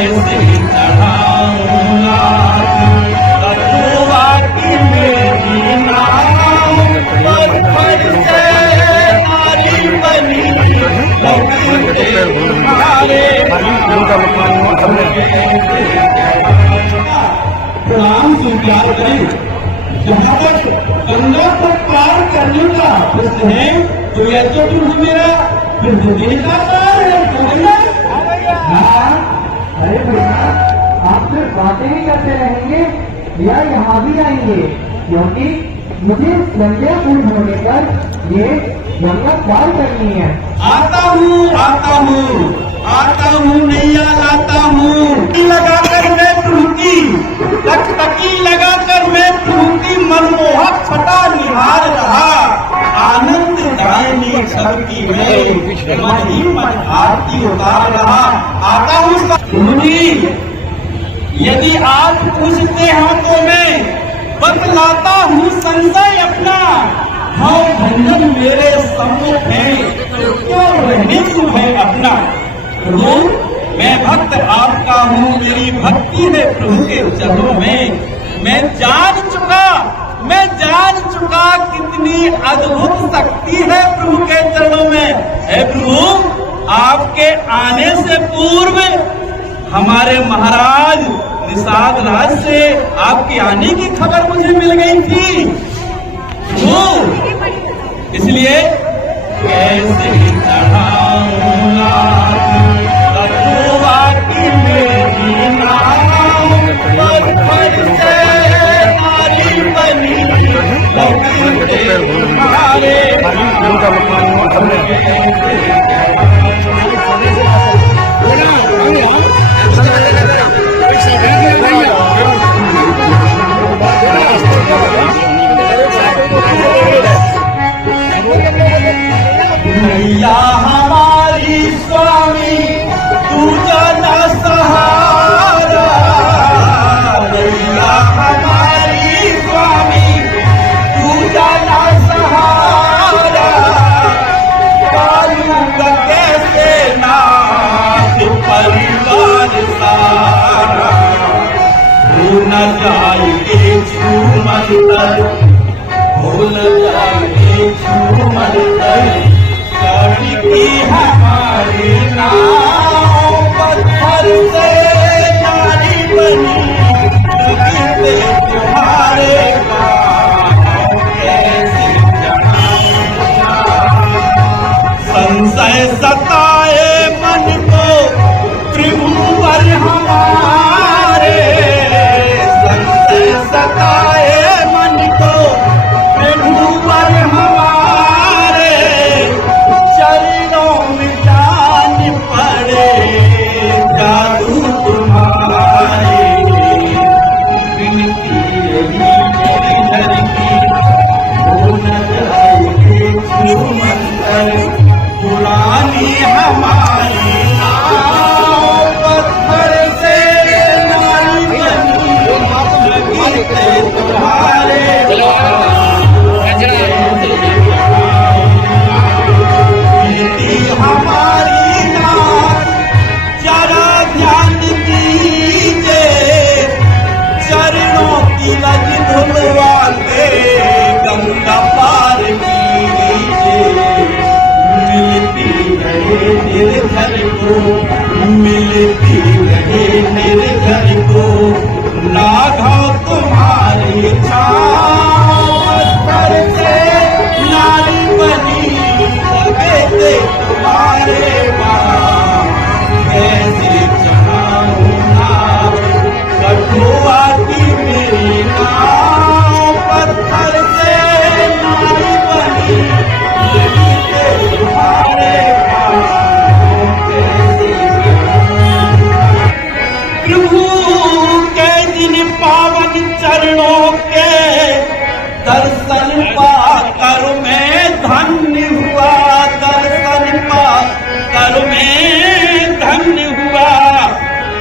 कैसे चढ़ाऊंगा बबुआ की मेरी नाव, पत्थर से नारी बनी लौटे तुम्हारे प्रणाम स्वीकार करें। जहाँ पर गंगा को पार करने का प्रश्न है तो यह तो तुम मेरा फिर का पार है अरे भैया, आप सिर्फ बातें ही करते रहेंगे या यहाँ भी आएंगे? क्योंकि मुझे संजय पुल होने पर ये गंगा पार करनी है। आता हूँ नैया लाता हूँ, लगाकर मैं टूटी टकटकी लगाकर मैं टूटी मनमोहक छटा निहार रहा, आनंद दायनी सबकी में मन ही मन आरती उतार रहा। आता हूँ यदि आप पूछते हैं तो मैं बतलाता हूँ संशय अपना, हाँ भंजन मेरे सम्मुख है तो क्यों रहने क्यों है अपना। प्रभु मैं भक्त आपका हूँ, मेरी भक्ति है प्रभु के चरणों में, मैं जान चुका कितनी अद्भुत शक्ति है प्रभु के चरणों में। हे प्रभु आपके आने से पूर्व हमारे महाराज निषाद राज से आपके आने की खबर मुझे मिल गई थी, इसलिए कैसे चढ़ाऊंगा बबुआ की मेरी नाव, पत्थर से नारी बनी लौटे तुम्हारे नैया हमारी स्वामी तू जाना सहारा, नैया हमारी स्वामी तू जाना सहारा, पालूंगा कैसे नाथ परिवार सारा, हो न जाएंगे छूमंतर, हो न जाएंगे छूमंतर, की हमारी नाव पत्थर से नारी बनी लगे तुम्हारे पाँव, कैसे चढ़ाऊंगा। संशय सताए मन को त्रिभुवन हमारे, संशय सताए मन को त्रिभुवन हमारे, चरणों में जान पड़े जादू तुम्हारे, विनती मेरी घर की हो न जाएगी छूमंतर, पुरानी हमारी नाव पत्थर से नारी बनी लगी तुम्हारे हमारी नाथ जरा ध्यान दीजिए, चरणों की लज धुलवा के गंगा पार कीजिए, मिलती रहे निर्धन को, मिलती रहे निर्धन को, नाघव तुम्हारी छाँव, पत्थर से नारी बनी लगे तुम्हारे पाँव, कैसे चढ़ाऊंगा बबुआ की मेरी नाव, पत्थर से नारी बनी लगे तुम्हारे पाँव, कैसे चढ़ाऊंगा। प्रभु के जिन पावन चरणों के दर्शन पाकर मैं धन्य हुआ, दर्शन पाकर मैं धन्य हुआ,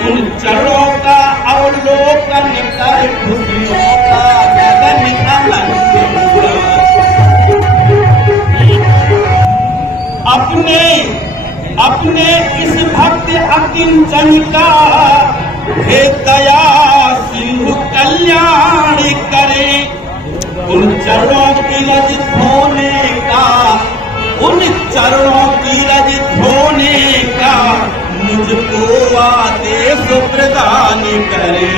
उन चरणों का अवलोकन कर खुशियों का गगन आनंद हुआ। अपने इस भक्त अकिंचन का चरणों की रज धोने का, उन चरणों की रज धोने का मुझको आदेश प्रदान करे।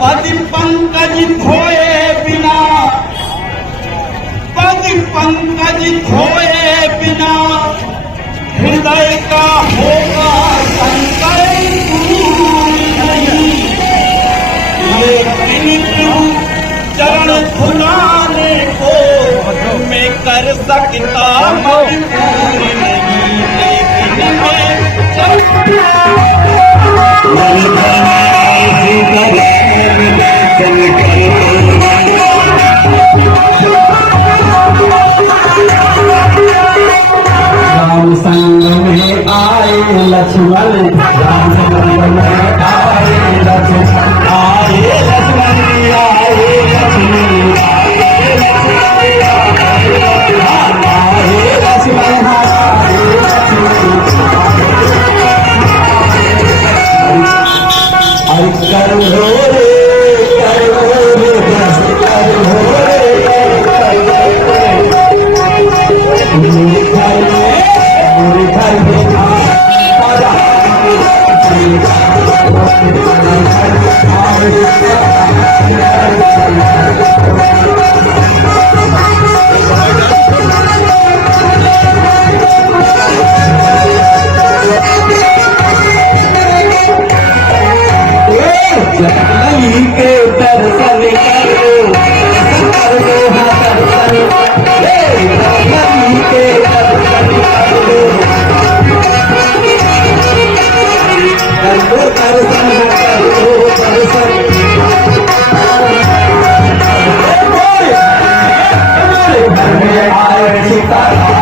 पद पंकज धोए बिना, पद पंकज धोए बिना हृदय का होगा संकल्प दूर नहीं। लेकिन चरण धुलाने को मैं कर सकता मजबूर नहीं। लेकिन राम संग में आए लक्ष्मण, राम संग में आए लक्ष्मण, आए लक्ष्मण, आए लक्ष्मण, आए लक्ष्मण, आए कर लो रे, कर लो रे, बस कर लो रे, के दर्शन करो, के दर्शन करो,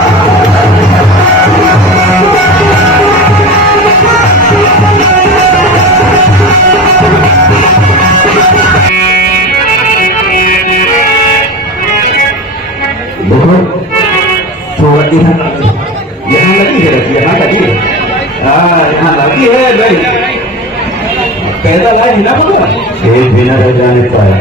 यहाँ लगी है, यहाँ लगी है, यहाँ लगी है भाई, पैदल आए बिना बोला, एक बिना रह जाने पाए।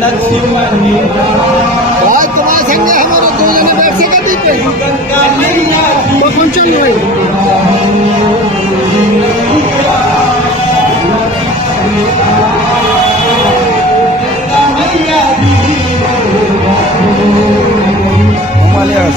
लक्ष्मण आज तुम्हारा संग हमारे दो जने बैठ से कर दीजिए गंगा मैया वो कौन चल रही हमारे यहाँ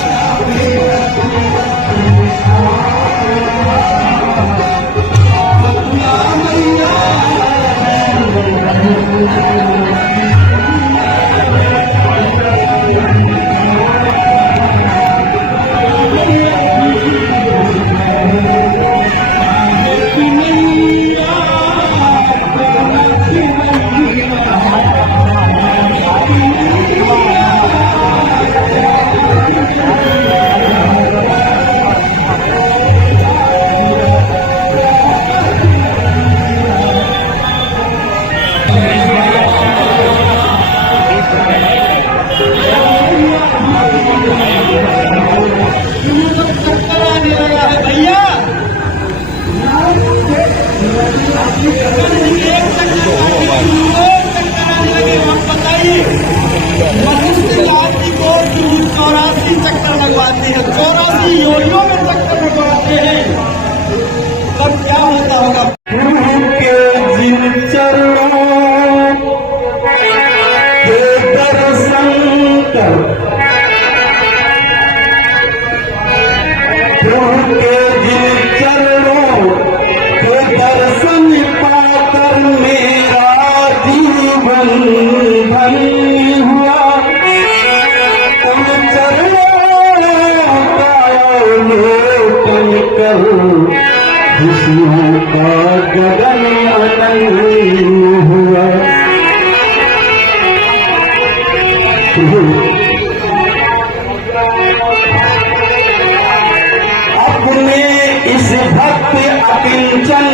खुशियों का गगन अनंत हुआ। अपने इस भक्त अकिंचन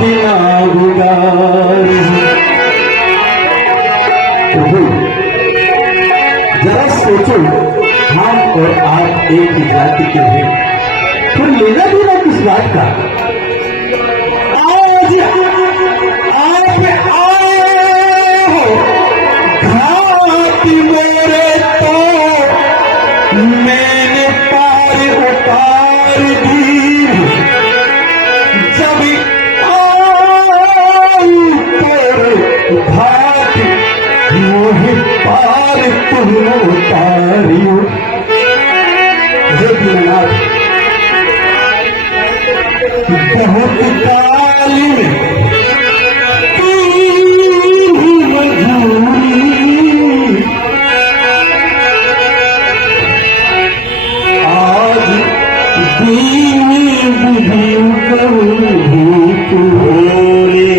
बिना गुजार प्रभु जरा सोचो, हम और आप एक ही जाति के हैं, फिर लेना देना किस बात का। आज आप आए हो घाट मेरे, तो मैंने पार उतार दी। जब आई पर घाट मोह पार तुम उतारियो। हे दीनानाथ, बहुत काल में आज दीन बोले,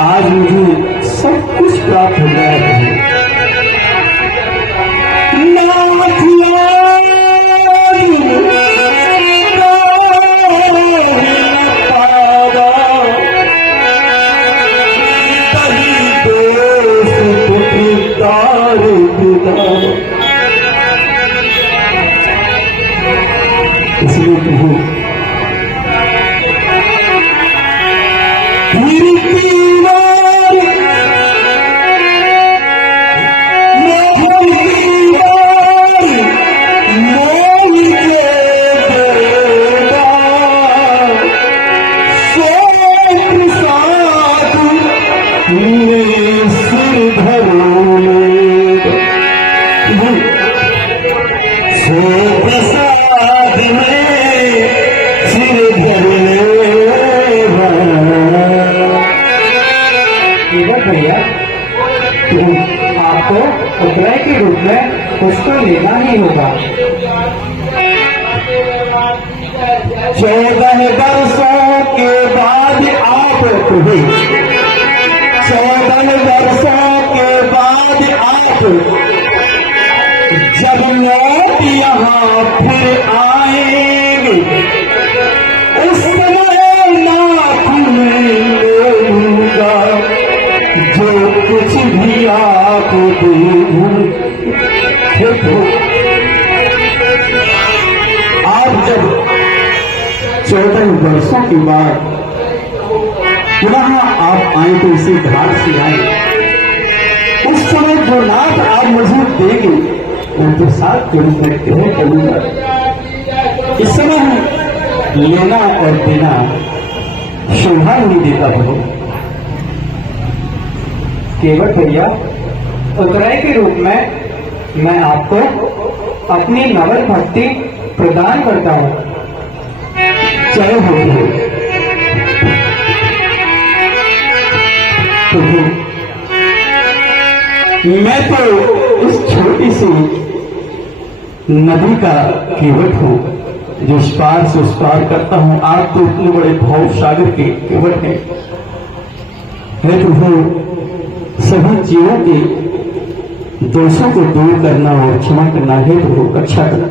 आज मुझे सब कुछ प्राप्त हो गया है। इसलिए प्रभु भैया, आपको उपलय के रूप में कुछ तो लेना ही होगा। 14 वर्षों के बाद आप प्रभु, 14 वर्षों के बाद आप जब लौट यहाँ फिर आएंगे, उस समय नाथ में लूंगा जो कुछ भी आप देखो। आप जब 14 वर्षों के बाद पुनः आप आए तो इसी घाट से आए, उस समय जो नाथ आप मुझे देंगे वो तो साथ के रूप में ग्रहण करूंगा। इस समय हम लेना और देना शोभा नहीं देता हो। केवल भैया, उतराई के रूप में मैं आपको अपनी नवल भक्ति प्रदान करता हूं। जय हो प्रभु। मैं तो इस छोटी सी नदी का केवट हूं जो इस पार से उस पार करता हूं। आप तो इतने बड़े भाव सागर के केवट हैं। हे प्रभु, सभी जीवों के दोषों को दूर करना और क्षमा करना है प्रभु, रक्षा करना।